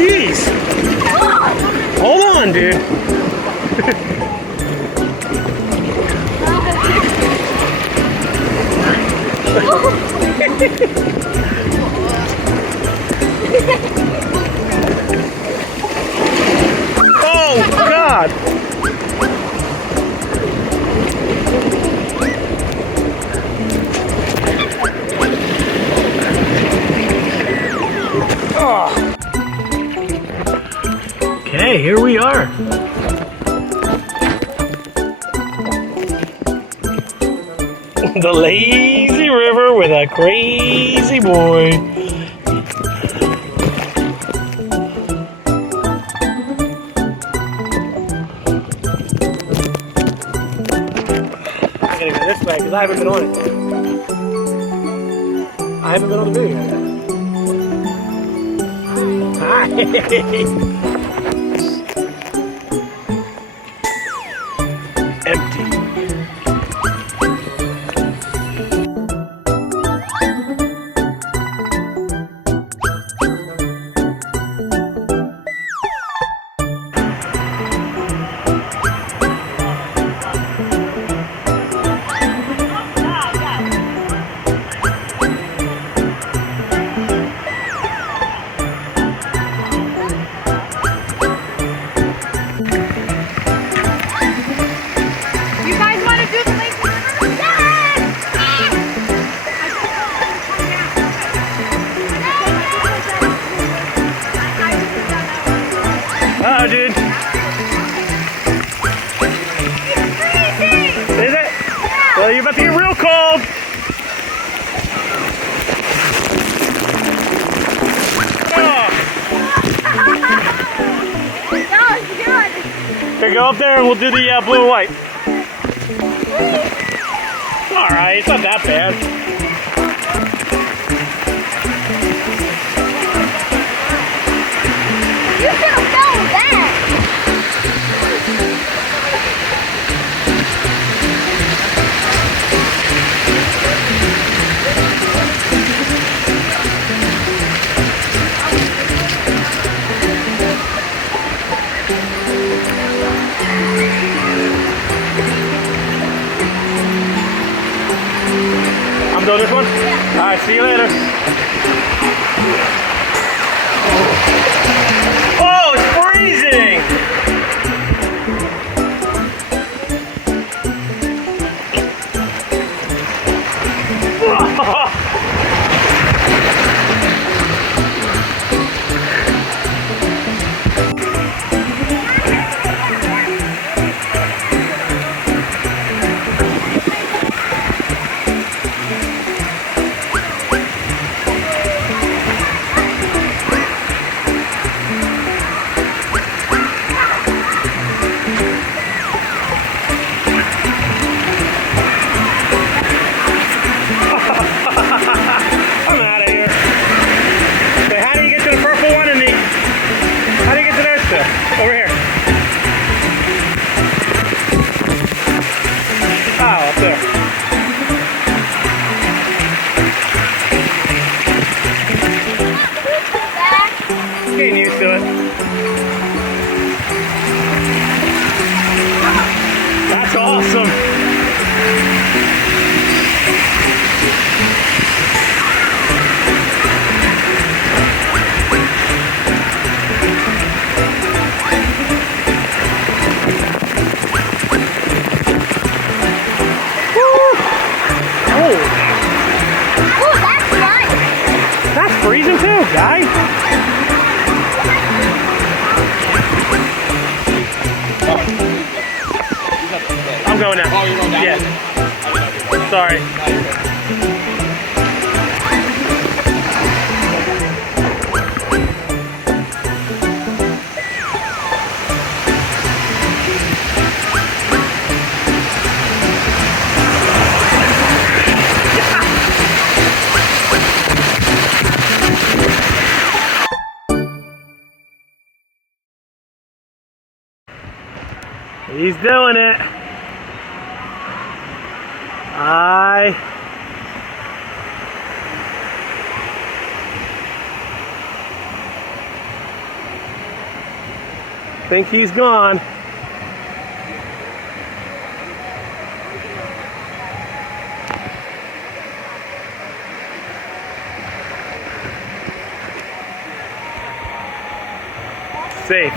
Jeez. Hold on, dude. Oh, God. Oh. Okay, here we are. The lazy river with a crazy boy. I'm gonna go this way because I haven't been on it. I haven't been on the video yet. Hi. Empty. Here, go up there and we'll do the blue and white. Alright, it's not that bad. You should have known that. I'm doing this one? Yeah. Alright, see you later. Oh, it's freezing! I'm out of here. So how do you get to the purple one and the... How do you get to those two? Over here. Oh, up there. Getting used to it. That's awesome. That's freezing too, guy. I'm going now. Oh, you're going down? Yeah. Sorry. He's doing it. I think he's gone. Safe.